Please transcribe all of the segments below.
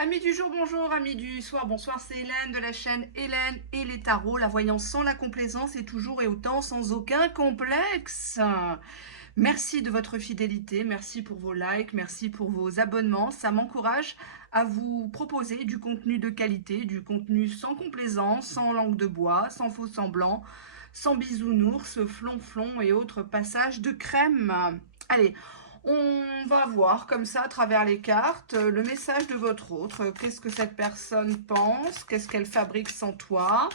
Amis du jour, bonjour, amis du soir, bonsoir, c'est Hélène de la chaîne Hélène et les tarots, la voyance sans la complaisance et toujours et autant sans aucun complexe. Merci de votre fidélité, merci pour vos likes, merci pour vos abonnements, ça m'encourage à vous proposer du contenu de qualité, du contenu sans complaisance, sans langue de bois, sans faux semblant, sans bisounours, flonflon et autres passages de crème. Allez, on va voir comme ça à travers les cartes le message de votre autre. Qu'est-ce que cette personne pense? Qu'est-ce qu'elle fabrique sans toi?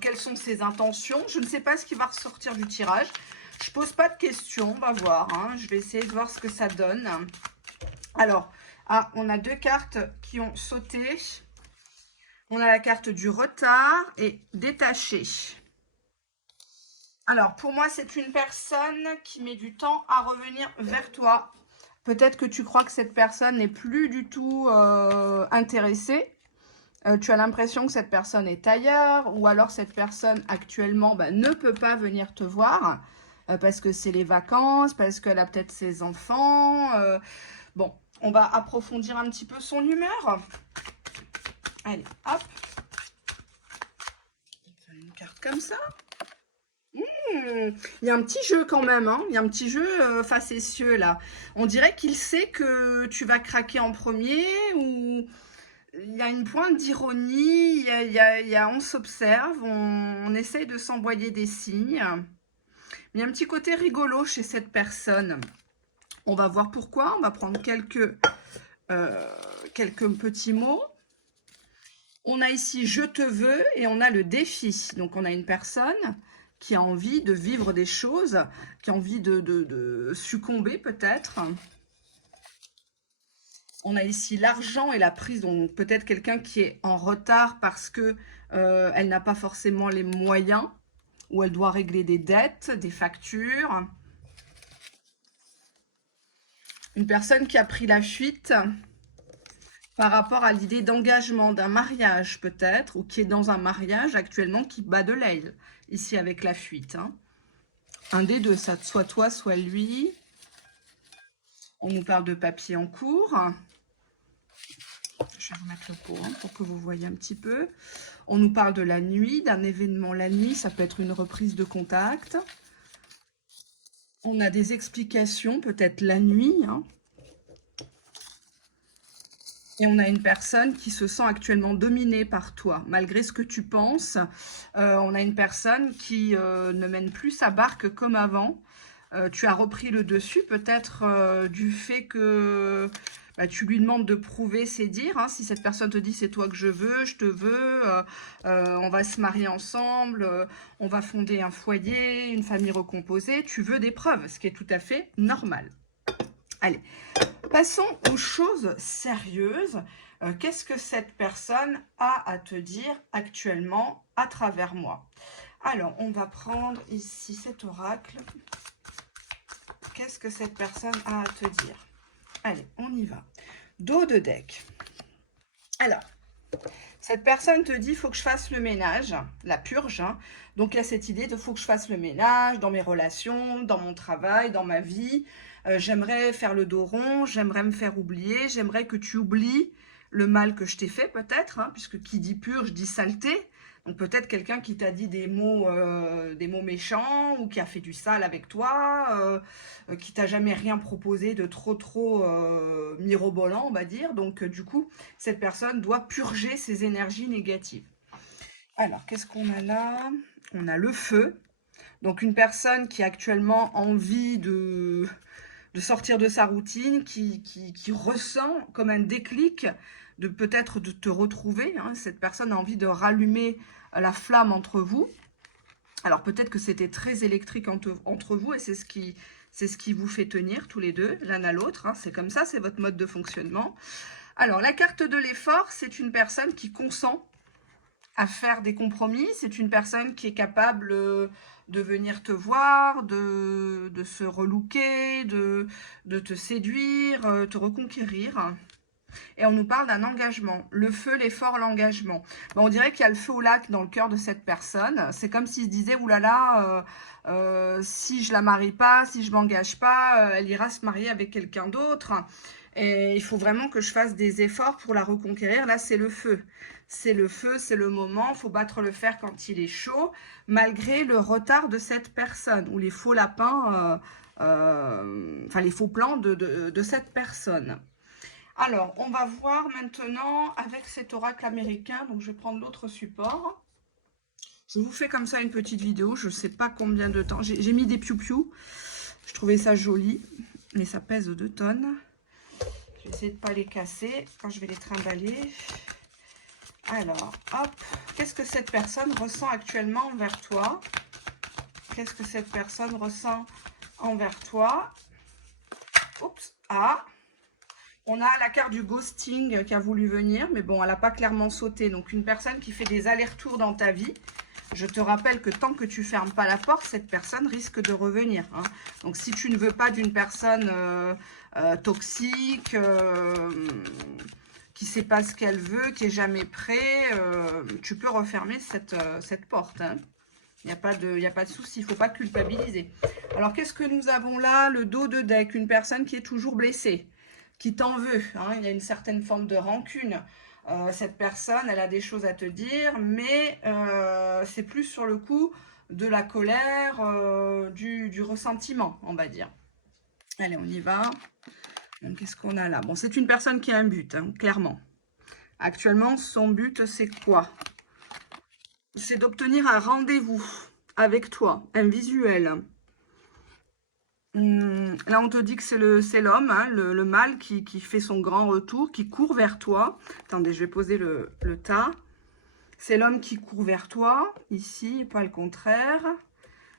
Quelles sont ses intentions? Je ne sais pas ce qui va ressortir du tirage. Je pose pas de questions, on va voir. Hein. Je vais essayer de voir ce que ça donne. Alors, on a deux cartes qui ont sauté. On a la carte du retard et détaché. Alors, pour moi, c'est une personne qui met du temps à revenir vers toi. Peut-être que tu crois que cette personne n'est plus du tout intéressée. Tu as l'impression que cette personne est ailleurs, ou alors cette personne actuellement ne peut pas venir te voir parce que c'est les vacances, parce qu'elle a peut-être ses enfants. Bon, on va approfondir un petit peu son humeur. Allez, hop. Une carte comme ça. Il y a un petit jeu quand même, hein. Il y a un petit jeu facétieux là. On dirait qu'il sait que tu vas craquer en premier, ou il y a une pointe d'ironie, on s'observe, on essaye de s'envoyer des signes. Mais il y a un petit côté rigolo chez cette personne. On va voir pourquoi, on va prendre quelques petits mots. On a ici « je te veux » et on a le défi. Donc on a une personne qui a envie de vivre des choses, qui a envie de succomber peut-être. On a ici l'argent et la prise, donc peut-être quelqu'un qui est en retard parce que elle n'a pas forcément les moyens, ou elle doit régler des dettes, des factures. Une personne qui a pris la fuite par rapport à l'idée d'engagement, d'un mariage peut-être, ou qui est dans un mariage actuellement qui bat de l'aile, ici avec la fuite. Hein. Un des deux, ça, soit toi, soit lui. On nous parle de papier en cours. Je vais remettre le pot pour que vous voyez un petit peu. On nous parle de la nuit, d'un événement la nuit, ça peut être une reprise de contact. On a des explications, peut-être la nuit. Hein. Et on a une personne qui se sent actuellement dominée par toi, malgré ce que tu penses. On a une personne qui ne mène plus sa barque comme avant. Tu as repris le dessus, peut-être du fait que tu lui demandes de prouver ses dires. Hein. Si cette personne te dit « c'est toi que je te veux, on va se marier ensemble, on va fonder un foyer, une famille recomposée », tu veux des preuves, ce qui est tout à fait normal. Allez, passons aux choses sérieuses. Qu'est-ce que cette personne a à te dire actuellement à travers moi? Alors, on va prendre ici cet oracle. Qu'est-ce que cette personne a à te dire? Allez, on y va. Dos de deck. Alors, cette personne te dit, il faut que je fasse le ménage, la purge. Hein. Donc, il y a cette idée de, faut que je fasse le ménage dans mes relations, dans mon travail, dans ma vie. J'aimerais faire le dos rond, j'aimerais me faire oublier, j'aimerais que tu oublies le mal que je t'ai fait peut-être, hein, puisque qui dit purge dit saleté. Donc peut-être quelqu'un qui t'a dit des mots méchants, ou qui a fait du sale avec toi, qui t'a jamais rien proposé de trop mirobolant, on va dire. Donc du coup, cette personne doit purger ses énergies négatives. Alors, qu'est-ce qu'on a là? On a le feu. Donc une personne qui a actuellement envie de sortir de sa routine, qui ressent comme un déclic de peut-être de te retrouver. Hein. Cette personne a envie de rallumer la flamme entre vous. Alors peut-être que c'était très électrique entre vous et c'est ce qui vous fait tenir tous les deux, l'un à l'autre. Hein. C'est comme ça, c'est votre mode de fonctionnement. Alors la carte de l'effort, c'est une personne qui consent à faire des compromis. C'est une personne qui est capable de venir te voir, de se relooker, de te séduire, te reconquérir. Et on nous parle d'un engagement. Le feu, l'effort, l'engagement. On dirait qu'il y a le feu au lac dans le cœur de cette personne. C'est comme s'il se disait, oulala, si je la marie pas, si je m'engage pas, elle ira se marier avec quelqu'un d'autre. Et il faut vraiment que je fasse des efforts pour la reconquérir. Là, c'est le feu. C'est le feu, c'est le moment. Il faut battre le fer quand il est chaud, malgré le retard de cette personne, ou les faux lapins, enfin les faux plans de cette personne. Alors, on va voir maintenant avec cet oracle américain. Donc, je vais prendre l'autre support. Je vous fais comme ça une petite vidéo. Je ne sais pas combien de temps. J'ai mis des piou-piou. Je trouvais ça joli, mais ça pèse 2 tonnes. Je vais essayer de ne pas les casser quand je vais les trimballer. Alors, hop. Qu'est-ce que cette personne ressent actuellement envers toi? Qu'est-ce que cette personne ressent envers toi? Oups. Ah. On a la carte du ghosting qui a voulu venir, mais bon, elle n'a pas clairement sauté. Donc, une personne qui fait des allers-retours dans ta vie. Je te rappelle que tant que tu ne fermes pas la porte, cette personne risque de revenir. Hein. Donc, si tu ne veux pas d'une personne toxique, qui ne sait pas ce qu'elle veut, qui n'est jamais prêt, tu peux refermer cette porte. Hein. Il n'y a pas de souci, il ne faut pas culpabiliser. Alors, qu'est-ce que nous avons là? Le dos de deck, une personne qui est toujours blessée, qui t'en veut. Hein. Il y a une certaine forme de rancune. Cette personne, elle a des choses à te dire, mais c'est plus sur le coup de la colère, du ressentiment, on va dire. Allez, on y va. Qu'est-ce qu'on a là? Bon, c'est une personne qui a un but, hein, clairement. Actuellement, son but, c'est quoi? C'est d'obtenir un rendez-vous avec toi, un visuel. Là, on te dit que c'est l'homme, hein, le mâle qui fait son grand retour, qui court vers toi. Attendez, je vais poser le tas. C'est l'homme qui court vers toi, ici, pas le contraire.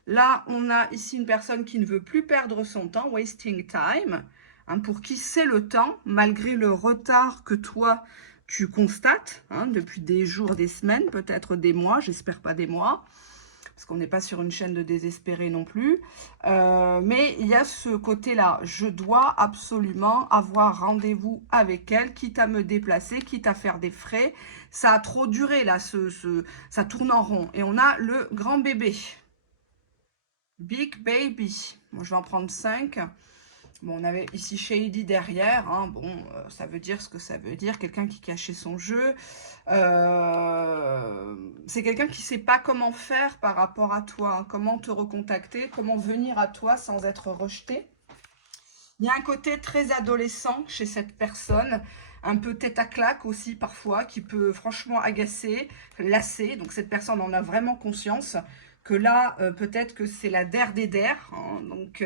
Là, on a ici une personne qui ne veut plus perdre son temps, wasting time, hein, pour qui c'est le temps, malgré le retard que toi, tu constates, hein, depuis des jours, des semaines, peut-être des mois, j'espère pas des mois, parce qu'on n'est pas sur une chaîne de désespérés non plus. Mais il y a ce côté-là, je dois absolument avoir rendez-vous avec elle, quitte à me déplacer, quitte à faire des frais. Ça a trop duré, là, ça tourne en rond. Et on a le grand bébé. Big baby. Bon, je vais en prendre 5. Bon, on avait ici Shady derrière. Hein. Bon, ça veut dire ce que ça veut dire. Quelqu'un qui cachait son jeu. C'est quelqu'un qui ne sait pas comment faire par rapport à toi. Hein. Comment te recontacter. Comment venir à toi sans être rejeté. Il y a un côté très adolescent chez cette personne. Un peu tête à claque aussi parfois. Qui peut franchement agacer, lasser. Donc cette personne en a vraiment conscience. Que là, peut-être que c'est la der des der. Hein. Donc...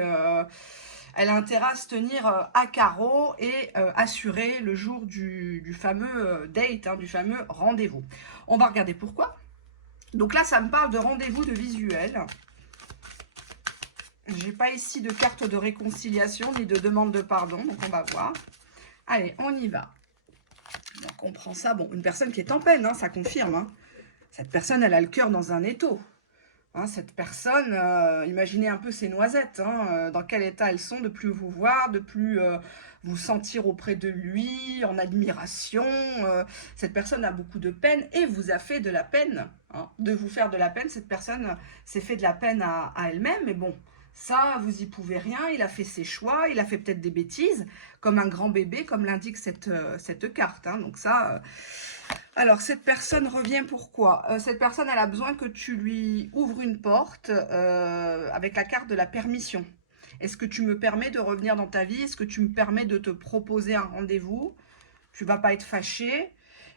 elle a intérêt à se tenir à carreau et assurer le jour du fameux date, hein, du fameux rendez-vous. On va regarder pourquoi. Donc là, ça me parle de rendez-vous de visuel. Je n'ai pas ici de carte de réconciliation ni de demande de pardon, donc on va voir. Allez, on y va. Donc on prend ça. Bon, une personne qui est en peine, hein, ça confirme. Hein. Cette personne, elle a le cœur dans un étau. Hein, cette personne, imaginez un peu ces noisettes, hein, dans quel état elles sont, de plus vous voir, de plus vous sentir auprès de lui, en admiration. Cette personne a beaucoup de peine et vous a fait de la peine. Hein, de vous faire de la peine, cette personne s'est fait de la peine à elle-même, mais bon, ça, vous y pouvez rien, il a fait ses choix, il a fait peut-être des bêtises, comme un grand bébé, comme l'indique cette carte. Hein, donc ça... Alors, cette personne revient pourquoi? Cette personne, elle a besoin que tu lui ouvres une porte avec la carte de la permission. Est-ce que tu me permets de revenir dans ta vie? Est-ce que tu me permets de te proposer un rendez-vous? Tu ne vas pas être fâché.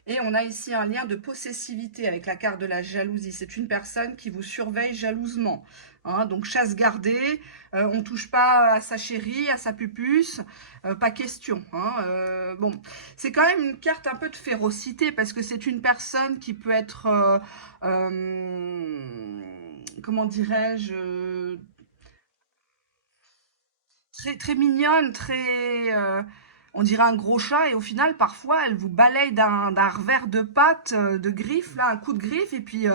Et on a ici un lien de possessivité avec la carte de la jalousie. C'est une personne qui vous surveille jalousement. Hein, donc chasse gardée, on ne touche pas à sa chérie, à sa pupuce, pas question. Hein, bon, c'est quand même une carte un peu de férocité parce que c'est une personne qui peut être, comment dirais-je, très, très mignonne, très... on dirait un gros chat et au final, parfois, elle vous balaye d'un revers de patte, de griffe, là, un coup de griffe, et puis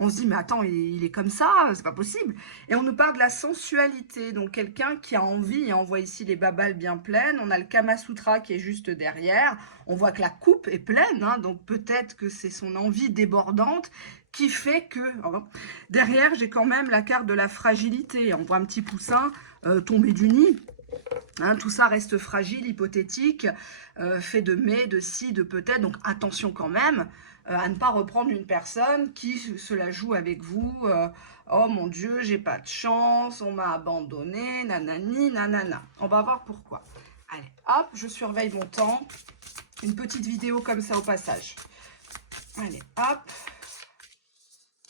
on se dit, mais attends, il est comme ça, c'est pas possible. Et on nous parle de la sensualité, donc quelqu'un qui a envie, hein, on voit ici les babales bien pleines, on a le Kama Sutra qui est juste derrière, on voit que la coupe est pleine, hein, donc peut-être que c'est son envie débordante qui fait que, derrière, j'ai quand même la carte de la fragilité, on voit un petit poussin tomber du nid. Hein, tout ça reste fragile, hypothétique, fait de mais, de si, de peut-être. Donc attention quand même à ne pas reprendre une personne qui se la joue avec vous. Oh mon Dieu, j'ai pas de chance, on m'a abandonné, nanani, nanana. On va voir pourquoi. Allez, hop, je surveille mon temps. Une petite vidéo comme ça au passage. Allez, hop.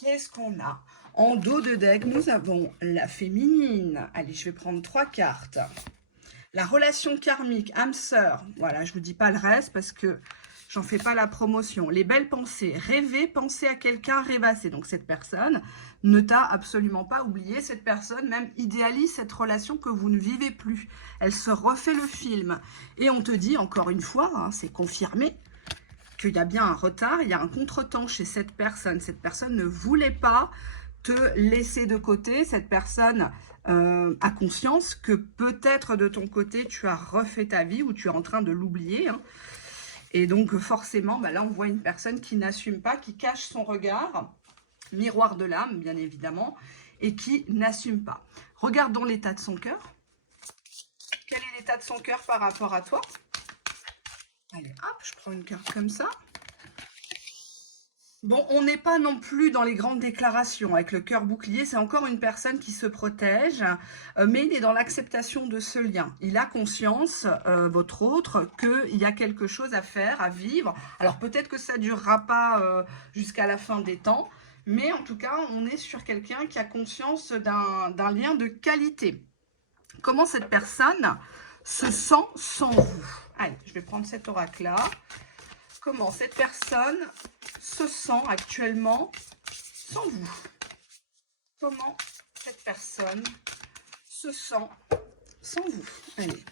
Qu'est-ce qu'on a? En dos de deck, nous avons la féminine. Allez, je vais prendre 3 cartes. La relation karmique, âme sœur. Voilà, je ne vous dis pas le reste parce que j'en fais pas la promotion. Les belles pensées. Rêver, penser à quelqu'un, rêvasser. Donc cette personne ne t'a absolument pas oublié. Cette personne même idéalise cette relation que vous ne vivez plus. Elle se refait le film. Et on te dit, encore une fois, hein, c'est confirmé, qu'il y a bien un retard, il y a un contretemps chez cette personne. Cette personne ne voulait pas te laisser de côté. Cette personne a conscience que peut-être de ton côté, tu as refait ta vie ou tu es en train de l'oublier. Hein. Et donc forcément, bah là, on voit une personne qui n'assume pas, qui cache son regard, miroir de l'âme, bien évidemment, et qui n'assume pas. Regardons l'état de son cœur. Quel est l'état de son cœur par rapport à toi? Allez, hop, je prends une carte comme ça. Bon, on n'est pas non plus dans les grandes déclarations. Avec le cœur bouclier, c'est encore une personne qui se protège, mais il est dans l'acceptation de ce lien. Il a conscience, votre autre, qu'il y a quelque chose à faire, à vivre. Alors peut-être que ça ne durera pas jusqu'à la fin des temps, mais en tout cas, on est sur quelqu'un qui a conscience d'un lien de qualité. Comment cette personne se sent sans vous? Allez, je vais prendre cet oracle-là. Comment cette personne se sent actuellement sans vous? Comment cette personne se sent sans vous? Allez.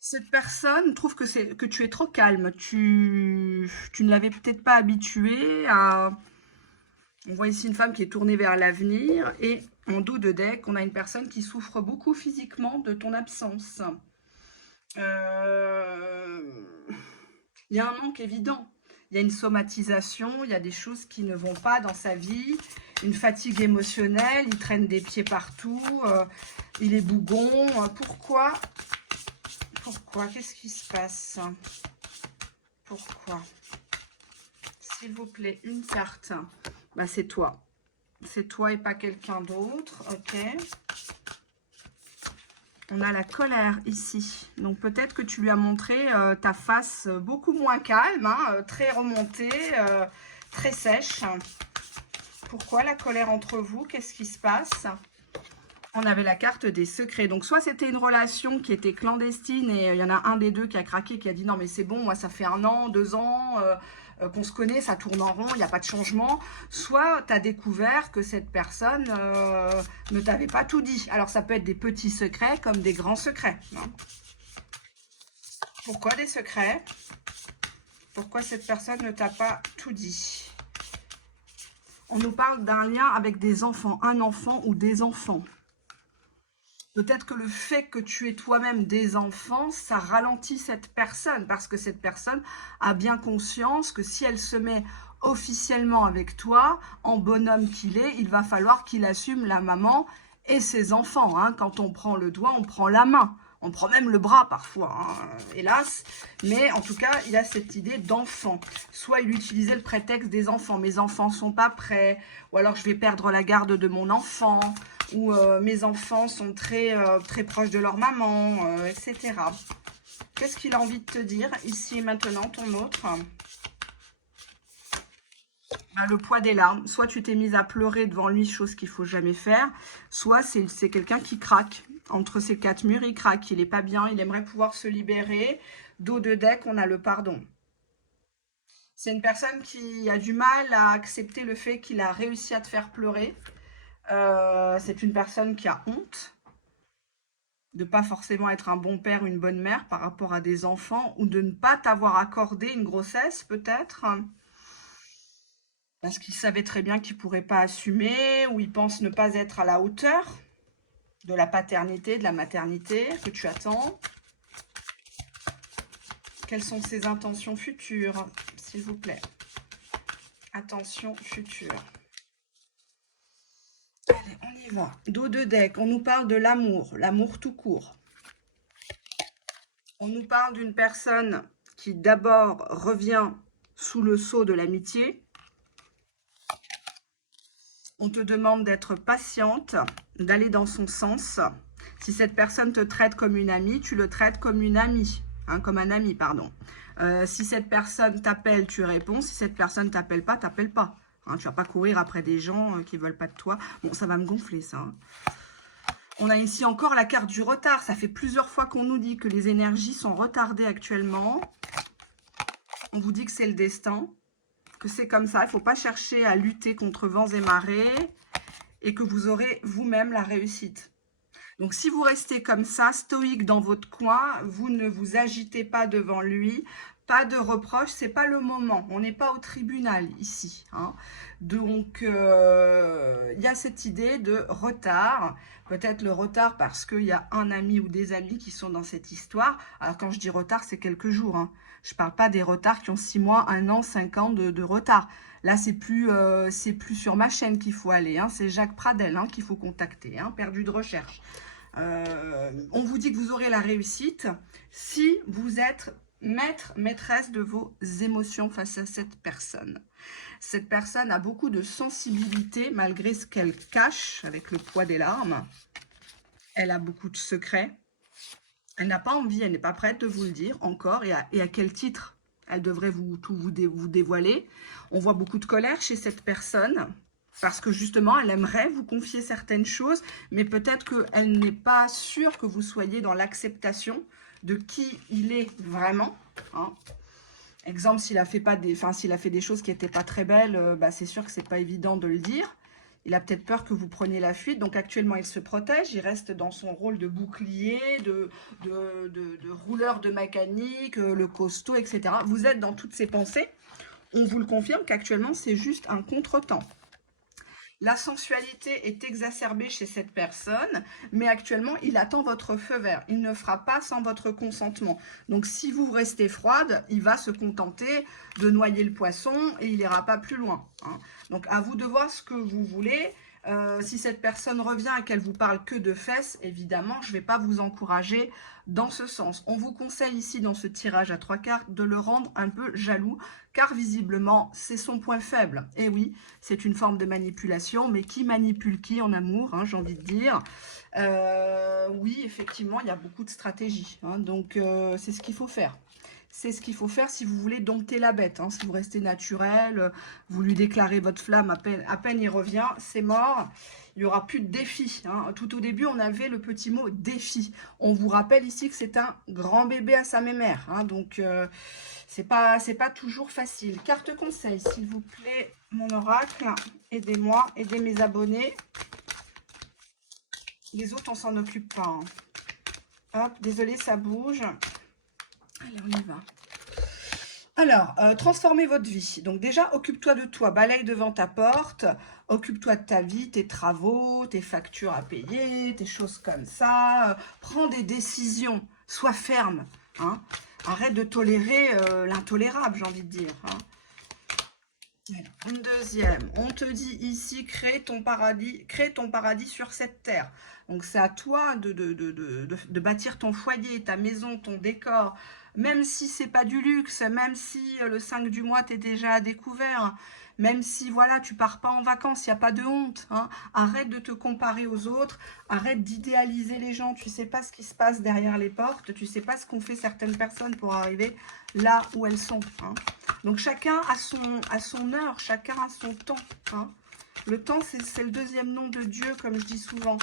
Cette personne trouve que tu es trop calme. Tu ne l'avais peut-être pas habitué à... On voit ici une femme qui est tournée vers l'avenir. Et en dos de deck, on a une personne qui souffre beaucoup physiquement de ton absence. Il y a un manque évident. Il y a une somatisation, il y a des choses qui ne vont pas dans sa vie, une fatigue émotionnelle, il traîne des pieds partout, il est bougon. Pourquoi? Qu'est-ce qui se passe? Pourquoi? S'il vous plaît, une carte. Bah, c'est toi. C'est toi et pas quelqu'un d'autre. Ok. On a la colère ici. Donc peut-être que tu lui as montré ta face beaucoup moins calme, hein, très remontée, très sèche. Pourquoi la colère entre vous? Qu'est-ce qui se passe? On avait la carte des secrets. Donc soit c'était une relation qui était clandestine et il y en a un des deux qui a craqué, qui a dit non mais c'est bon, moi ça fait 1 an, 2 ans qu'on se connaît, ça tourne en rond, il n'y a pas de changement. Soit tu as découvert que cette personne ne t'avait pas tout dit. Alors ça peut être des petits secrets comme des grands secrets. Hein. Pourquoi des secrets? Pourquoi cette personne ne t'a pas tout dit? On nous parle d'un lien avec des enfants, un enfant ou des enfants. Peut-être que le fait que tu aies toi-même des enfants, ça ralentit cette personne parce que cette personne a bien conscience que si elle se met officiellement avec toi, en bonhomme qu'il est, il va falloir qu'il assume la maman et ses enfants. Hein. Quand on prend le doigt, on prend la main. On prend même le bras parfois, hein, hélas. Mais en tout cas, il a cette idée d'enfant. Soit il utilisait le prétexte des enfants. Mes enfants sont pas prêts. Ou alors je vais perdre la garde de mon enfant. Ou mes enfants sont très proches de leur maman, etc. Qu'est-ce qu'il a envie de te dire ici et maintenant, ton autre? Le poids des larmes. Soit tu t'es mise à pleurer devant lui, chose qu'il ne faut jamais faire. Soit c'est quelqu'un qui craque. Entre ces 4 murs, il craque. Il n'est pas bien, il aimerait pouvoir se libérer. Dos de deck, on a le pardon. C'est une personne qui a du mal à accepter le fait qu'il a réussi à te faire pleurer. C'est une personne qui a honte de ne pas forcément être un bon père ou une bonne mère par rapport à des enfants ou de ne pas t'avoir accordé une grossesse peut-être parce qu'il savait très bien qu'il ne pourrait pas assumer ou il pense ne pas être à la hauteur de la paternité, de la maternité que tu attends. Quelles sont ses intentions futures, s'il vous plaît? Attention future. Allez, on y va. Dos de deck, on nous parle de l'amour tout court. On nous parle d'une personne qui d'abord revient sous le sceau de l'amitié. On te demande d'être patiente, d'aller dans son sens. Si cette personne te traite comme une amie, tu le traites comme une amie, hein, comme un ami, pardon. Si cette personne t'appelle, tu réponds. Si cette personne t'appelle pas, t'appelles pas. Hein, tu vas pas courir après des gens qui veulent pas de toi. Bon, ça va me gonfler, ça. Hein. On a ici encore la carte du retard. Ça fait plusieurs fois qu'on nous dit que les énergies sont retardées actuellement. On vous dit que c'est le destin, que c'est comme ça. Il ne faut pas chercher à lutter contre vents et marées et que vous aurez vous-même la réussite. Donc, si vous restez comme ça, stoïque dans votre coin, vous ne vous agitez pas devant lui, pas de reproches, c'est pas le moment. On n'est pas au tribunal ici. Hein. Donc, il y a cette idée de retard. Peut-être le retard parce qu'il y a un ami ou des amis qui sont dans cette histoire. Alors, quand je dis retard, c'est quelques jours. Hein. Je ne parle pas des retards qui ont 6 mois, 1 an, 5 ans de retard. Là, c'est plus sur ma chaîne qu'il faut aller. Hein. C'est Jacques Pradel hein, qu'il faut contacter, hein, perdu de recherche. On vous dit que vous aurez la réussite si vous êtes maître, maîtresse de vos émotions face à cette personne. Cette personne a beaucoup de sensibilité malgré ce qu'elle cache avec le poids des larmes. Elle a beaucoup de secrets. Elle n'a pas envie, elle n'est pas prête de vous le dire encore. Et à quel titre elle devrait tout vous dévoiler. On voit beaucoup de colère chez cette personne. Parce que justement, elle aimerait vous confier certaines choses, mais peut-être qu'elle n'est pas sûre que vous soyez dans l'acceptation de qui il est vraiment. Hein. Exemple, s'il a fait des choses qui n'étaient pas très belles, c'est sûr que c'est pas évident de le dire. Il a peut-être peur que vous preniez la fuite. Donc actuellement, il se protège. Il reste dans son rôle de bouclier, de rouleur de mécanique, le costaud, etc. Vous êtes dans toutes ces pensées. On vous le confirme qu'actuellement, c'est juste un contretemps. La sensualité est exacerbée chez cette personne, mais actuellement, il attend votre feu vert. Il ne fera pas sans votre consentement. Donc, si vous restez froide, il va se contenter de noyer le poisson et il n'ira pas plus loin. Hein. Donc, à vous de voir ce que vous voulez. Si cette personne revient et qu'elle vous parle que de fesses, évidemment, je ne vais pas vous encourager dans ce sens. On vous conseille ici, dans ce tirage à 3 cartes, de le rendre un peu jaloux, car visiblement, c'est son point faible. Et oui, c'est une forme de manipulation, mais qui manipule qui en amour, hein, j'ai envie de dire. Oui, effectivement, il y a beaucoup de stratégies. Hein, donc, c'est ce qu'il faut faire. C'est ce qu'il faut faire si vous voulez dompter la bête. Hein. Si vous restez naturel, vous lui déclarez votre flamme, à peine il revient, c'est mort. Il n'y aura plus de défi. Hein. Tout au début, on avait le petit mot défi. On vous rappelle ici que c'est un grand bébé à sa mémère. Hein. Donc, c'est pas toujours facile. Carte conseil, s'il vous plaît, mon oracle. Aidez-moi, aidez mes abonnés. Les autres, on s'en occupe pas. Hein. Hop, désolé, ça bouge. Allez, on y va. Alors, transformez votre vie. Donc déjà, occupe-toi de toi, balaye devant ta porte, occupe-toi de ta vie, tes travaux, tes factures à payer, tes choses comme ça. Prends des décisions, sois ferme. Hein. Arrête de tolérer l'intolérable, j'ai envie de dire. Hein. Alors, une deuxième, on te dit ici, crée ton paradis sur cette terre. Donc c'est à toi de bâtir ton foyer, ta maison, ton décor, même si c'est pas du luxe, même si le 5 du mois, tu es déjà à découvert, même si voilà, tu pars pas en vacances, il n'y a pas de honte. Hein. Arrête de te comparer aux autres, arrête d'idéaliser les gens, tu sais pas ce qui se passe derrière les portes, tu sais pas ce qu'ont fait certaines personnes pour arriver là où elles sont. Hein. Donc chacun a son heure, chacun a son temps. Hein. Le temps, c'est le deuxième nom de Dieu, comme je dis souvent,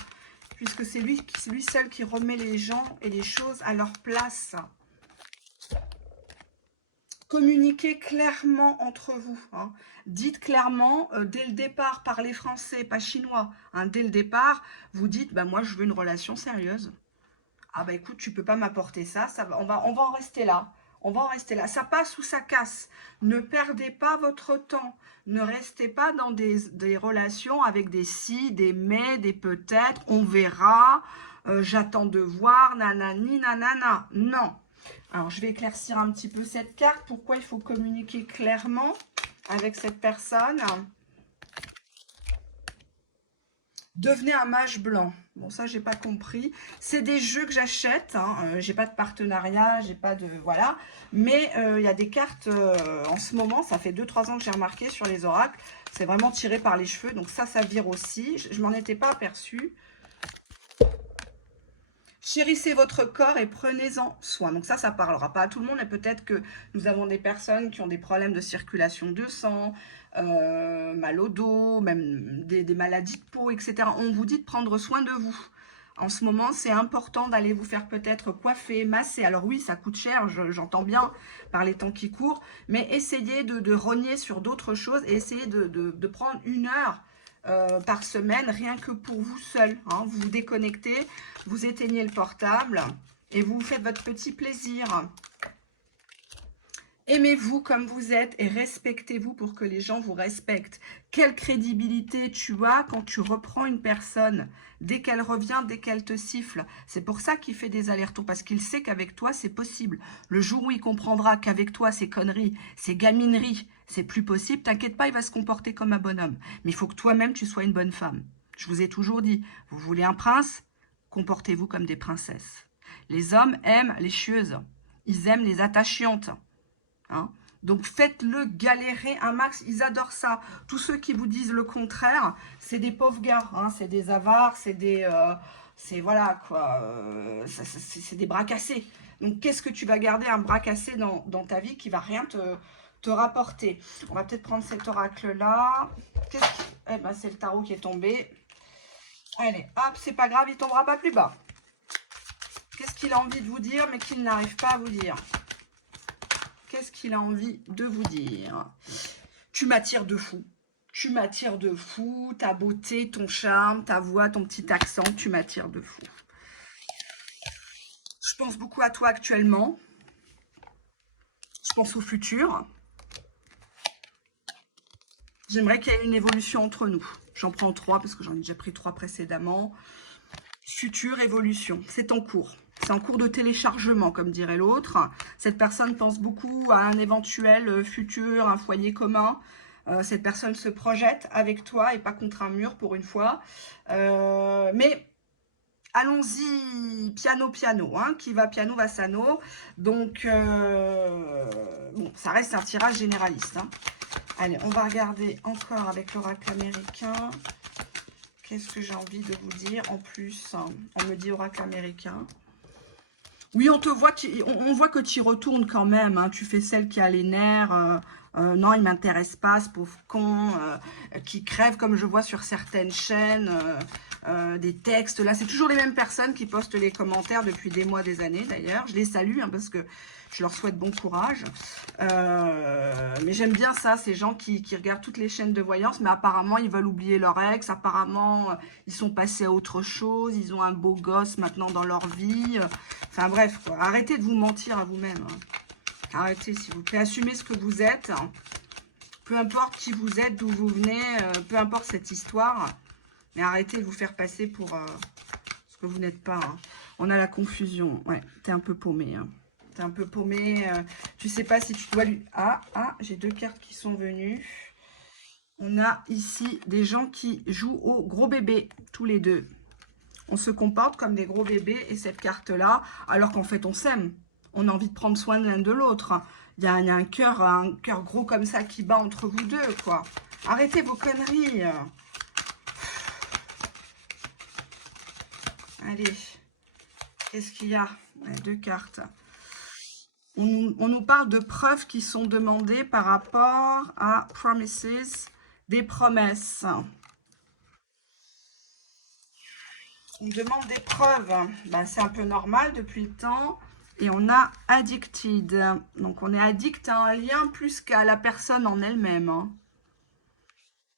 puisque c'est lui seul qui remet les gens et les choses à leur place. Communiquez clairement entre vous. Hein. Dites clairement, dès le départ, parlez français, pas chinois. Hein. Dès le départ, vous dites, bah, moi, je veux une relation sérieuse. Ah bah écoute, tu peux pas m'apporter ça, on va en rester là. On va en rester là. Ça passe ou ça casse. Ne perdez pas votre temps. Ne restez pas dans des relations avec des si, des mais, des peut-être, on verra, j'attends de voir, nanani, nanana. Non. Alors, je vais éclaircir un petit peu cette carte. Pourquoi il faut communiquer clairement avec cette personne? Devenez un mage blanc. Bon, ça, j'ai pas compris. C'est des jeux que j'achète. Hein. J'ai pas de partenariat, j'ai pas de... Voilà. Mais il y a des cartes en ce moment. Ça fait 2-3 ans que j'ai remarqué sur les oracles. C'est vraiment tiré par les cheveux. Donc ça vire aussi. Je m'en étais pas aperçue. Chérissez votre corps et prenez-en soin. Donc ça parlera pas à tout le monde. Et peut-être que nous avons des personnes qui ont des problèmes de circulation de sang, mal au dos, même des maladies de peau, etc. On vous dit de prendre soin de vous. En ce moment, c'est important d'aller vous faire peut-être coiffer, masser. Alors oui, ça coûte cher, j'entends bien par les temps qui courent, mais essayez de rogner sur d'autres choses et essayez de prendre 1 heure par semaine, rien que pour vous seul. Hein. Vous vous déconnectez, vous éteignez le portable et vous faites votre petit plaisir. Aimez-vous comme vous êtes et respectez-vous pour que les gens vous respectent. Quelle crédibilité tu as quand tu reprends une personne dès qu'elle revient, dès qu'elle te siffle. C'est pour ça qu'il fait des allers-retours, parce qu'il sait qu'avec toi, c'est possible. Le jour où il comprendra qu'avec toi, ces conneries, ces gamineries, c'est plus possible, t'inquiète pas, il va se comporter comme un bonhomme. Mais il faut que toi-même, tu sois une bonne femme. Je vous ai toujours dit, vous voulez un prince? Comportez-vous comme des princesses. Les hommes aiment les chieuses. Ils aiment les attachantes. Hein. Donc faites-le galérer un max, ils adorent ça. Tous ceux qui vous disent le contraire, c'est des pauvres gars, hein. C'est des avares, c'est des... c'est voilà quoi, c'est des bras cassés. Donc qu'est-ce que tu vas garder un bras cassé dans ta vie qui va rien te rapporter? On va peut-être prendre cet oracle-là. Eh ben, c'est le tarot qui est tombé. Allez, hop, c'est pas grave, il tombera pas plus bas. Qu'est-ce qu'il a envie de vous dire, mais qu'il n'arrive pas à vous dire? Qu'est-ce qu'il a envie de vous dire? Tu m'attires de fou. Tu m'attires de fou. Ta beauté, ton charme, ta voix, ton petit accent, tu m'attires de fou. Je pense beaucoup à toi actuellement. Je pense au futur. J'aimerais qu'il y ait une évolution entre nous. J'en prends 3 parce que j'en ai déjà pris 3 précédemment. Future évolution, c'est en cours. C'est en cours de téléchargement, comme dirait l'autre. Cette personne pense beaucoup à un éventuel futur, un foyer commun. Cette personne se projette avec toi et pas contre un mur pour une fois. Mais allons-y piano piano. Hein. Qui va piano va sano. Donc, bon, ça reste un tirage généraliste. Hein. Allez, on va regarder encore avec l'oracle américain. Qu'est-ce que j'ai envie de vous dire en plus? On me dit oracle américain. Oui, on te voit, on voit que tu y retournes quand même. Hein. Tu fais celle qui a les nerfs. Non, il ne m'intéresse pas, ce pauvre con qui crève comme je vois sur certaines chaînes. Des textes, là, c'est toujours les mêmes personnes qui postent les commentaires depuis des mois, des années d'ailleurs. Je les salue hein, parce que je leur souhaite bon courage. Mais j'aime bien ça, ces gens qui regardent toutes les chaînes de voyance, mais apparemment, ils veulent oublier leur ex. Apparemment, ils sont passés à autre chose. Ils ont un beau gosse maintenant dans leur vie. Enfin bref, quoi. Arrêtez de vous mentir à vous-même. Hein. Arrêtez, s'il vous plaît. Assumez ce que vous êtes. Peu importe qui vous êtes, d'où vous venez, peu importe cette histoire. Mais arrêtez de vous faire passer pour ce que vous n'êtes pas. Hein. On a la confusion. Ouais, t'es un peu paumé. Hein. T'es un peu paumé. Tu sais pas si tu dois lui... Ah, j'ai 2 cartes qui sont venues. On a ici des gens qui jouent au gros bébé, tous les deux. On se comporte comme des gros bébés et cette carte-là, alors qu'en fait on s'aime. On a envie de prendre soin de l'un de l'autre. Il y a un cœur gros comme ça qui bat entre vous deux, quoi. Arrêtez vos conneries. Allez, qu'est-ce qu'il y a? 2 cartes. On nous parle de preuves qui sont demandées par rapport à promises, des promesses. On demande des preuves. Ben, c'est un peu normal depuis le temps. Et on a addicted. Donc, on est addict à un lien plus qu'à la personne en elle-même. Hein.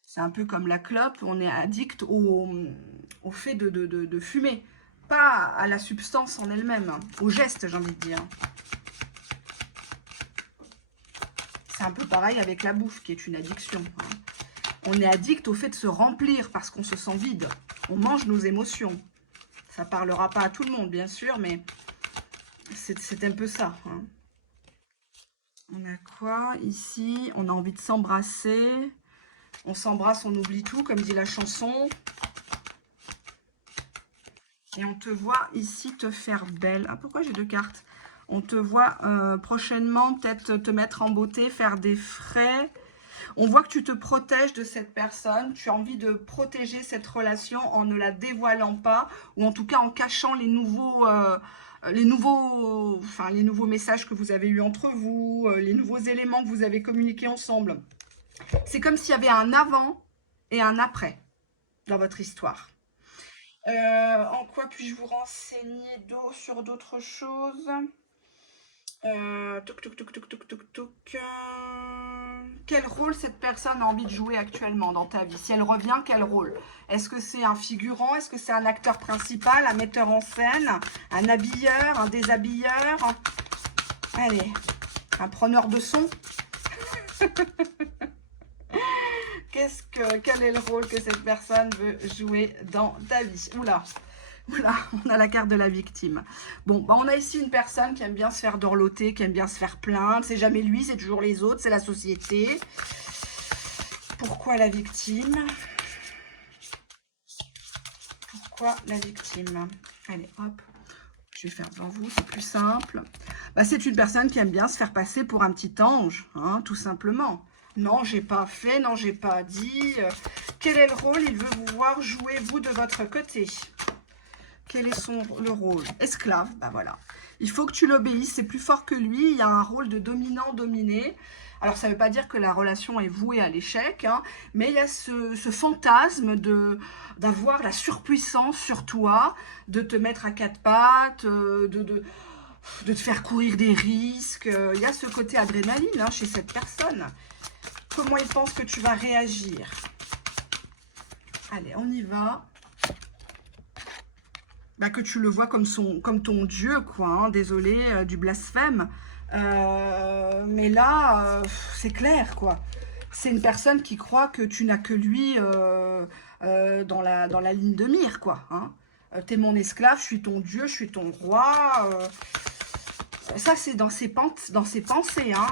C'est un peu comme la clope. On est addict au fait de fumer. Pas à la substance en elle-même. Hein. Au geste, j'ai envie de dire. C'est un peu pareil avec la bouffe, qui est une addiction. Hein. On est addict au fait de se remplir parce qu'on se sent vide. On mange nos émotions. Ça ne parlera pas à tout le monde, bien sûr, mais c'est un peu ça. Hein. On a quoi ici? On a envie de s'embrasser. On s'embrasse, on oublie tout, comme dit la chanson. Et on te voit ici te faire belle. Ah, pourquoi j'ai deux cartes? On te voit prochainement peut-être te mettre en beauté, faire des frais. On voit que tu te protèges de cette personne. Tu as envie de protéger cette relation en ne la dévoilant pas. Ou en tout cas en cachant les nouveaux messages que vous avez eus entre vous, les nouveaux éléments que vous avez communiqués ensemble. C'est comme s'il y avait un avant et un après dans votre histoire. En quoi puis-je vous renseigner sur d'autres choses? Toc, toc, toc, toc, toc, toc, toc. Quel rôle cette personne a envie de jouer actuellement dans ta vie? Si elle revient, quel rôle? Est-ce que c'est un figurant? Est-ce que c'est un acteur principal? Un metteur en scène? Un habilleur? Un déshabilleur? Allez, un preneur de son? Quel est le rôle que cette personne veut jouer dans ta vie? Oula, oula, on a la carte de la victime. Bon, bah on a ici une personne qui aime bien se faire dorloter, qui aime bien se faire plaindre. C'est jamais lui, c'est toujours les autres, c'est la société. Pourquoi la victime? Pourquoi la victime? Allez, hop, je vais faire devant vous, c'est plus simple. Bah, c'est une personne qui aime bien se faire passer pour un petit ange, hein, tout simplement. Non, j'ai pas fait, non, j'ai pas dit. Quel est le rôle? Il veut vous voir jouer, vous, de votre côté. Quel est le rôle? Esclave, bah voilà. Il faut que tu l'obéisses, c'est plus fort que lui. Il y a un rôle de dominant-dominé. Alors, ça ne veut pas dire que la relation est vouée à l'échec, hein, mais il y a ce fantasme d'avoir la surpuissance sur toi, de te mettre à quatre pattes, de te faire courir des risques. Il y a ce côté adrénaline hein, chez cette personne. Comment il pense que tu vas réagir? Allez, on y va. Bah, que tu le vois comme ton Dieu, quoi. Hein, désolé du blasphème. Mais là, c'est clair, quoi. C'est une personne qui croit que tu n'as que lui dans la ligne de mire, quoi. Hein. T'es mon esclave, je suis ton Dieu, je suis ton roi. Ça, c'est dans ses pensées. Hein.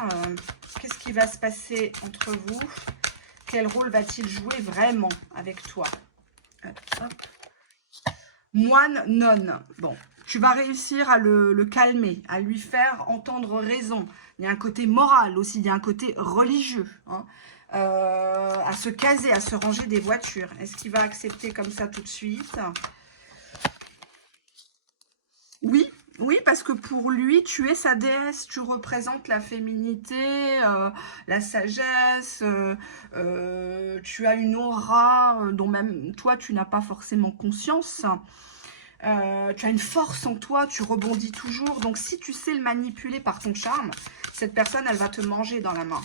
Qu'est-ce qui va se passer entre vous? Quel rôle va-t-il jouer vraiment avec toi? Hop. Moine, nonne. Bon, tu vas réussir à le calmer, à lui faire entendre raison. Il y a un côté moral aussi, il y a un côté religieux. Hein. À se caser, à se ranger des voitures. Est-ce qu'il va accepter comme ça tout de suite? Oui. Oui, parce que pour lui, tu es sa déesse, tu représentes la féminité, la sagesse, tu as une aura dont même toi, tu n'as pas forcément conscience. Tu as une force en toi, tu rebondis toujours. Donc, si tu sais le manipuler par ton charme, cette personne, elle va te manger dans la main.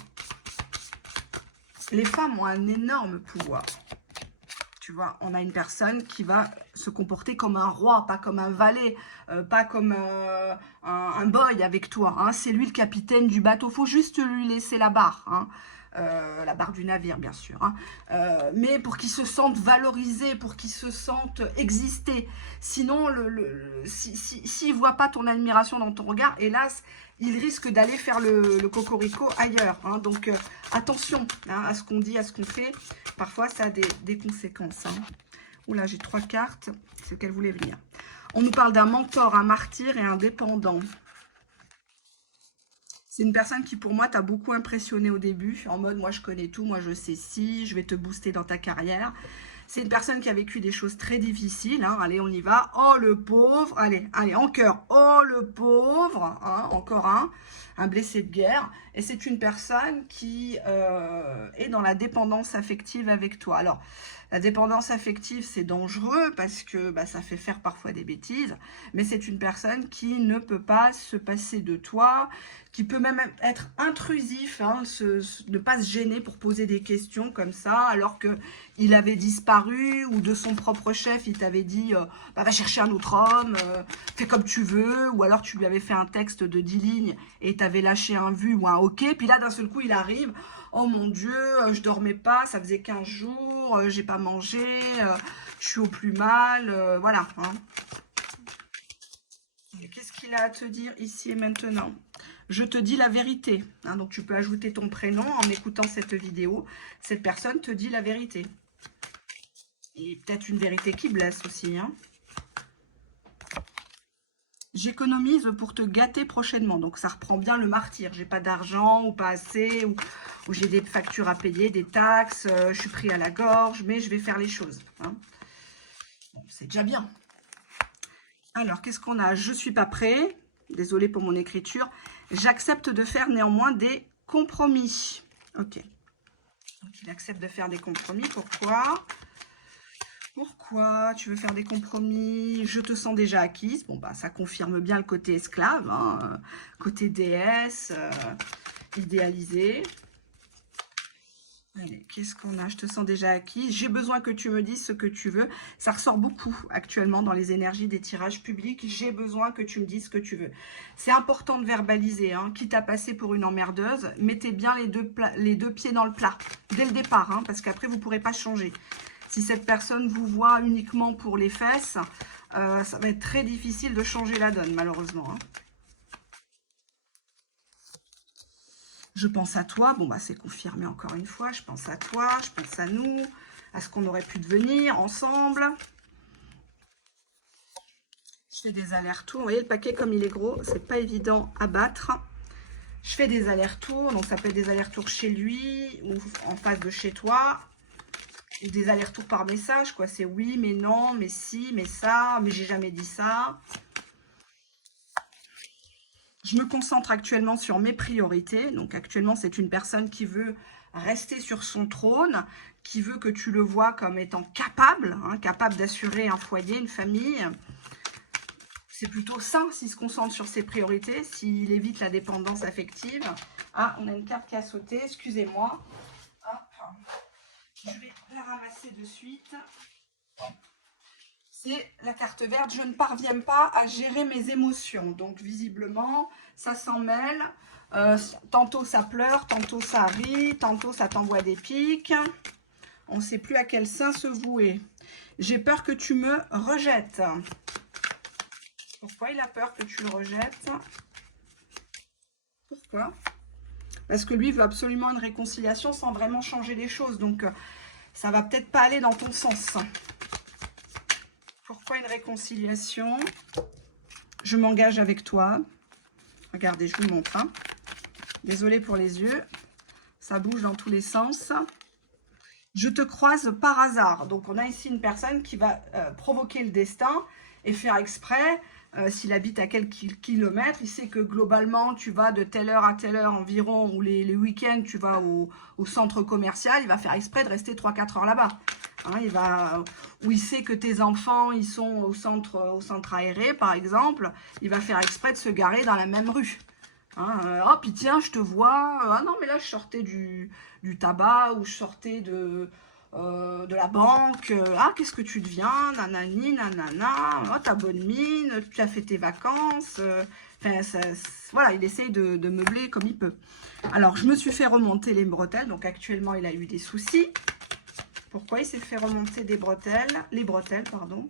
Les femmes ont un énorme pouvoir. Tu vois, on a une personne qui va se comporter comme un roi, pas comme un valet, pas comme un boy avec toi. Hein. C'est lui le capitaine du bateau. Il faut juste lui laisser la barre. Hein. La barre du navire, bien sûr. Hein. Mais pour qu'il se sente valorisé, pour qu'il se sente exister. Sinon, s'il ne voit pas ton admiration dans ton regard, hélas, il risque d'aller faire le cocorico ailleurs. Hein. Donc, attention hein, à ce qu'on dit, à ce qu'on fait. Parfois, ça a des conséquences. Hein. Oula, j'ai 3 cartes. C'est qu'elle voulait venir. On nous parle d'un mentor, un martyr et un dépendant. C'est une personne qui, pour moi, t'a beaucoup impressionné au début. En mode, moi, je connais tout, moi, je sais si, je vais te booster dans ta carrière. C'est une personne qui a vécu des choses très difficiles. Hein. Allez, on y va. Oh, le pauvre. Allez, en cœur. Oh, le pauvre. Hein. Encore un blessé de guerre. Et c'est une personne qui est dans la dépendance affective avec toi. Alors, la dépendance affective, c'est dangereux parce que bah, ça fait faire parfois des bêtises. Mais c'est une personne qui ne peut pas se passer de toi, qui peut même être intrusif, hein, ne pas se gêner pour poser des questions comme ça, alors qu'il avait disparu ou de son propre chef, il t'avait dit bah, va chercher un autre homme, fais comme tu veux, ou alors tu lui avais fait un texte de 10 lignes et t'avais lâché un vu ou un ok, puis là d'un seul coup il arrive, oh mon Dieu, je dormais pas, ça faisait 15 jours, j'ai pas mangé, je suis au plus mal, voilà. Hein. Qu'est-ce qu'il a à te dire ici et maintenant? Je te dis la vérité. Hein, donc, tu peux ajouter ton prénom en écoutant cette vidéo. Cette personne te dit la vérité. Et peut-être une vérité qui blesse aussi. Hein. J'économise pour te gâter prochainement. Donc, ça reprend bien le martyr. J'ai pas d'argent ou pas assez, ou j'ai des factures à payer, des taxes, je suis pris à la gorge, mais je vais faire les choses. Hein. Bon, c'est déjà bien. Alors, qu'est-ce qu'on a? Je suis pas prêt. Désolée pour mon écriture. J'accepte de faire néanmoins des compromis. Ok. Donc, il accepte de faire des compromis. Pourquoi? Pourquoi tu veux faire des compromis? Je te sens déjà acquise. Bon, bah, ça confirme bien le côté esclave, hein, côté déesse, idéalisée. Allez, qu'est-ce qu'on a? Je te sens déjà acquise. J'ai besoin que tu me dises ce que tu veux. Ça ressort beaucoup actuellement dans les énergies des tirages publics. J'ai besoin que tu me dises ce que tu veux. C'est important de verbaliser, hein. Quitte à passer pour une emmerdeuse, mettez bien les deux pieds dans le plat dès le départ, hein, parce qu'après, vous ne pourrez pas changer. Si cette personne vous voit uniquement pour les fesses, ça va être très difficile de changer la donne, malheureusement. Hein. Je pense à toi. Bon, bah, c'est confirmé encore une fois. Je pense à toi, je pense à nous, à ce qu'on aurait pu devenir ensemble. Je fais des allers-retours. Vous voyez, le paquet, comme il est gros, c'est pas évident à battre. Je fais des allers-retours. Donc, ça peut être des allers-retours chez lui ou en face de chez toi. Ou des allers-retours par message, quoi. C'est oui, mais non, mais si, mais ça, mais j'ai jamais dit ça. Je me concentre actuellement sur mes priorités. Donc actuellement, c'est une personne qui veut rester sur son trône, qui veut que tu le vois comme étant capable, hein, capable d'assurer un foyer, une famille. C'est plutôt sain s'il se concentre sur ses priorités, s'il évite la dépendance affective. Ah, on a une carte qui a sauté, excusez-moi. Je vais la ramasser de suite. C'est la carte verte. Je ne parviens pas à gérer mes émotions. Donc, visiblement, ça s'en mêle. Tantôt, ça pleure, tantôt, ça rit, tantôt, ça t'envoie des pics. On ne sait plus à quel sein se vouer. J'ai peur que tu me rejettes. Pourquoi il a peur que tu le rejettes? Pourquoi? Parce que lui veut absolument une réconciliation sans vraiment changer les choses. Donc, ça va peut-être pas aller dans ton sens. Pourquoi une réconciliation? Je m'engage avec toi. Regardez, je vous montre. Hein. Désolée pour les yeux. Ça bouge dans tous les sens. Je te croise par hasard. Donc, on a ici une personne qui va provoquer le destin et faire exprès. S'il habite à quelques kilomètres, il sait que globalement, tu vas de telle heure à telle heure environ, ou les week-ends, tu vas au centre commercial. Il va faire exprès de rester 3-4 heures là-bas. Hein, où il sait que tes enfants, ils sont au centre aéré, par exemple. Il va faire exprès de se garer dans la même rue. Hein, oh, puis tiens, je te vois. Ah non, mais là, je sortais du tabac ou je sortais de la banque. Ah, qu'est-ce que tu deviens? Nanani, nanana. Oh, ta bonne mine. Tu as fait tes vacances. Enfin, voilà, il essaye de meubler comme il peut. Alors, je me suis fait remonter les bretelles. Donc, actuellement, il a eu des soucis. Pourquoi il s'est fait remonter les bretelles, pardon.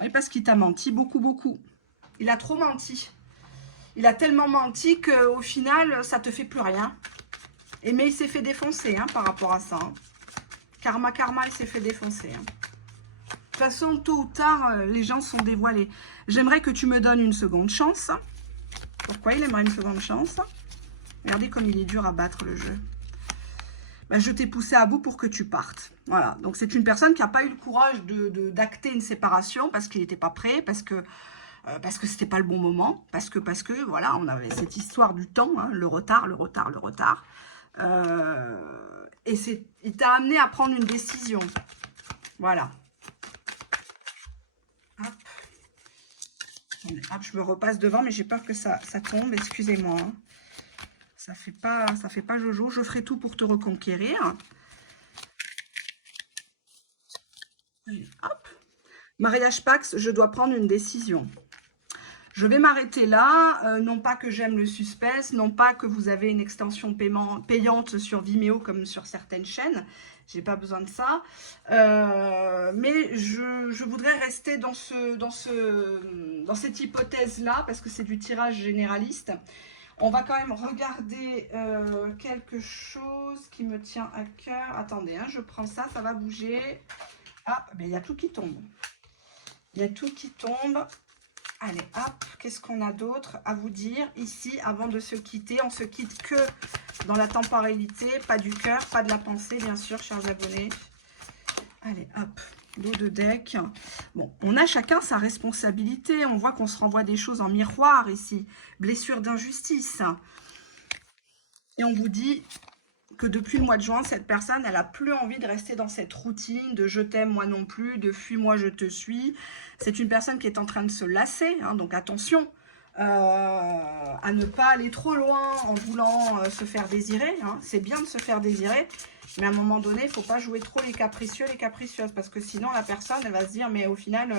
Oui, parce qu'il t'a menti beaucoup, beaucoup. Il a trop menti. Il a tellement menti qu'au final, ça te fait plus rien. Mais il s'est fait défoncer hein, par rapport à ça. Hein. Karma, il s'est fait défoncer. Hein. De toute façon, tôt ou tard, les gens sont dévoilés. J'aimerais que tu me donnes une seconde chance. Pourquoi il aimerait une seconde chance? Regardez comme il est dur à battre le jeu. Ben, je t'ai poussé à bout pour que tu partes. Voilà. Donc, c'est une personne qui n'a pas eu le courage d'acter une séparation parce qu'il n'était pas prêt, parce que c'était pas le bon moment, parce que voilà, on avait cette histoire du temps, hein, le retard. Et il t'a amené à prendre une décision. Voilà. Hop. Hop, je me repasse devant, mais j'ai peur que ça tombe. Excusez-moi. Hein. Ça fait pas Jojo. Je ferai tout pour te reconquérir. Allez, hop. Mariage Pax, je dois prendre une décision. Je vais m'arrêter là, non pas que j'aime le suspense, non pas que vous avez une extension payante sur Vimeo comme sur certaines chaînes, j'ai pas besoin de ça, mais je voudrais rester dans cette hypothèse-là, parce que c'est du tirage généraliste. On va quand même regarder quelque chose qui me tient à cœur. Attendez, hein, je prends ça, ça va bouger. Ah, mais il y a tout qui tombe. Il y a tout qui tombe. Allez, hop, qu'est-ce qu'on a d'autre à vous dire ici avant de se quitter? On se quitte que dans la temporalité, pas du cœur, pas de la pensée, bien sûr, chers abonnés. Allez, hop, dos de deck. Bon, on a chacun sa responsabilité. On voit qu'on se renvoie des choses en miroir ici. Blessure d'injustice. Et on vous dit que depuis le mois de juin, cette personne, elle n'a plus envie de rester dans cette routine de je t'aime, moi non plus, de fuis-moi, je te suis. C'est une personne qui est en train de se lasser, hein, donc attention à ne pas aller trop loin en voulant se faire désirer. Hein. C'est bien de se faire désirer, mais à un moment donné, il ne faut pas jouer trop les capricieux, les capricieuses, parce que sinon, la personne, elle va se dire, mais au final,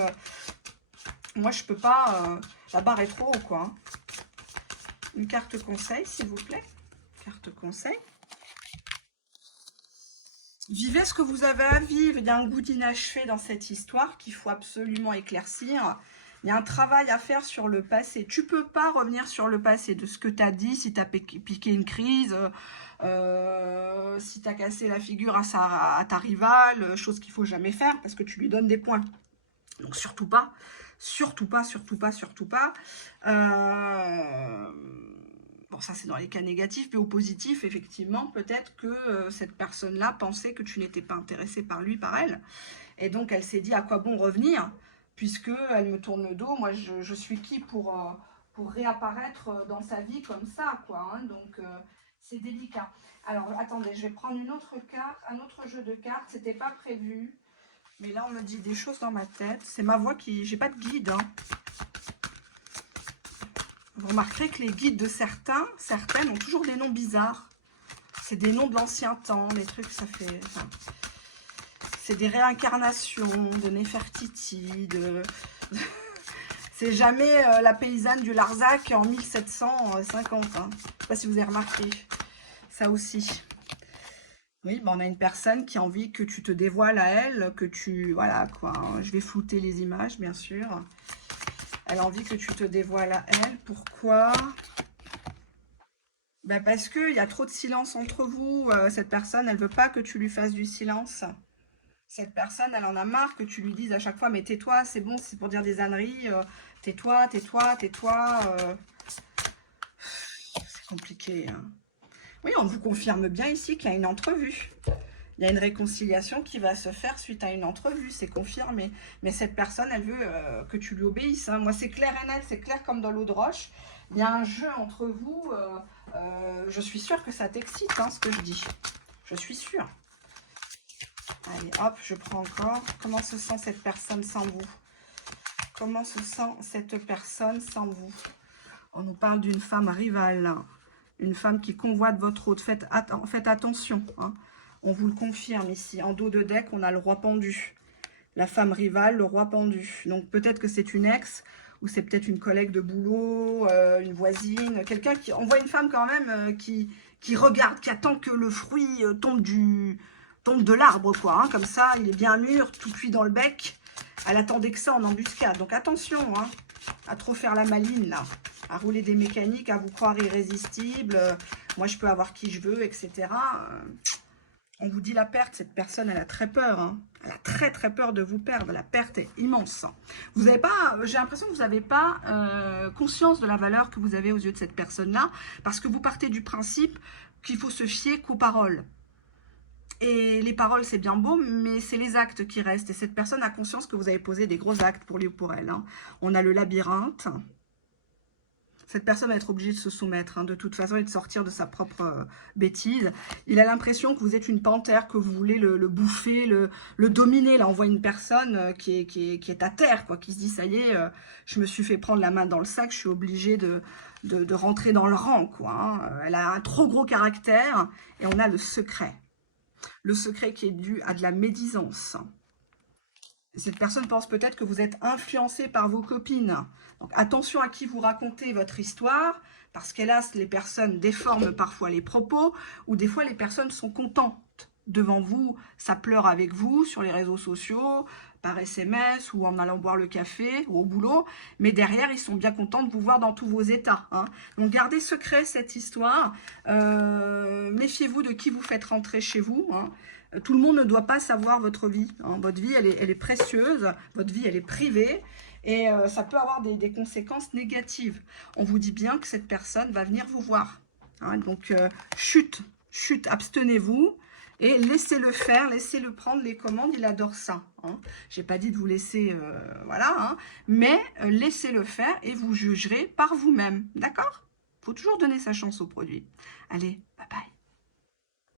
moi, je peux pas, la barre est trop haut, quoi. Hein. Une carte conseil, s'il vous plaît. Carte conseil. Vivez ce que vous avez à vivre. Il y a un goût d'inachevé dans cette histoire qu'il faut absolument éclaircir. Il y a un travail à faire sur le passé. Tu ne peux pas revenir sur le passé de ce que tu as dit, si tu as piqué une crise, si tu as cassé la figure à ta rivale, chose qu'il ne faut jamais faire parce que tu lui donnes des points. Donc surtout pas, surtout pas, surtout pas, surtout pas. Bon, ça, c'est dans les cas négatifs, mais au positif, effectivement, peut-être que cette personne-là pensait que tu n'étais pas intéressé par lui, par elle. Et donc, elle s'est dit, à quoi bon revenir, puisque elle me tourne le dos. Moi, je suis qui pour réapparaître dans sa vie comme ça, quoi. Hein, donc, c'est délicat. Alors, attendez, je vais prendre une autre carte, un autre jeu de cartes. C'était pas prévu. Mais là, on me dit des choses dans ma tête. C'est ma voix qui... J'ai pas de guide, hein. Vous remarquerez que les guides de certaines ont toujours des noms bizarres. C'est des noms de l'ancien temps, des trucs, ça fait... Enfin, c'est des réincarnations de Néfertiti, de... C'est jamais la paysanne du Larzac en 1750. Hein. Je ne sais pas si vous avez remarqué. Ça aussi. Oui, ben on a une personne qui a envie que tu te dévoiles à elle, que tu... Voilà, quoi. Je vais flouter les images, bien sûr. Elle a envie que tu te dévoiles à elle. Pourquoi? Ben parce qu'il y a trop de silence entre vous. Cette personne, elle ne veut pas que tu lui fasses du silence. Cette personne, elle en a marre que tu lui dises à chaque fois, mais tais-toi, c'est bon, c'est pour dire des âneries. Tais-toi, tais-toi, tais-toi. C'est compliqué. Hein. Oui, on vous confirme bien ici qu'il y a une entrevue. Il y a une réconciliation qui va se faire suite à une entrevue, c'est confirmé. Mais cette personne, elle veut que tu lui obéisses. Hein. Moi, c'est clair et net, c'est clair comme dans l'eau de roche. Il y a un jeu entre vous. Je suis sûre que ça t'excite, hein, ce que je dis. Je suis sûre. Allez, hop, je prends encore. Comment se sent cette personne sans vous? Comment se sent cette personne sans vous? On nous parle d'une femme rivale. Une femme qui convoite votre hôte. Faites attention, hein. On vous le confirme ici. En dos de deck, on a le roi pendu. La femme rivale, le roi pendu. Donc peut-être que c'est une ex, ou c'est peut-être une collègue de boulot, une voisine, quelqu'un qui... On voit une femme quand même qui regarde, qui attend que le fruit tombe de l'arbre, quoi. Hein, comme ça, il est bien mûr, tout cuit dans le bec. Elle attendait que ça en embuscade. Donc attention, hein, à trop faire la maline, là. À rouler des mécaniques, à vous croire irrésistible. Moi, je peux avoir qui je veux, etc. On vous dit la perte, cette personne, elle a très peur. Hein. Elle a très très peur de vous perdre. La perte est immense. Vous n'avez pas, j'ai l'impression que vous n'avez pas conscience de la valeur que vous avez aux yeux de cette personne-là, parce que vous partez du principe qu'il faut se fier qu'aux paroles. Et les paroles, c'est bien beau, mais c'est les actes qui restent. Et cette personne a conscience que vous avez posé des gros actes pour lui ou pour elle. Hein. On a le labyrinthe. Cette personne va être obligée de se soumettre, hein, de toute façon, et de sortir de sa propre bêtise. Il a l'impression que vous êtes une panthère, que vous voulez le bouffer, le dominer. Là, on voit une personne qui est à terre, quoi, qui se dit, ça y est, je me suis fait prendre la main dans le sac, je suis obligée de rentrer dans le rang, quoi. Hein. Elle a un trop gros caractère, et on a le secret. Le secret qui est dû à de la médisance. Cette personne pense peut-être que vous êtes influencé par vos copines. Donc attention à qui vous racontez votre histoire, parce qu'hélas, les personnes déforment parfois les propos, ou des fois les personnes sont contentes devant vous, ça pleure avec vous sur les réseaux sociaux, par SMS, ou en allant boire le café, ou au boulot, mais derrière, ils sont bien contents de vous voir dans tous vos états. Hein. Donc gardez secret cette histoire, mais méfiez-vous de qui vous faites rentrer chez vous. Hein. Tout le monde ne doit pas savoir votre vie. Hein. Votre vie, elle est précieuse. Votre vie, elle est privée. Et ça peut avoir des conséquences négatives. On vous dit bien que cette personne va venir vous voir. Hein. Donc, chut, abstenez-vous. Et laissez-le faire, laissez-le prendre les commandes. Il adore ça. Hein. Je n'ai pas dit de vous laisser, voilà. Hein. Mais laissez-le faire et vous jugerez par vous-même. D'accord ? Il faut toujours donner sa chance au produit. Allez, bye bye.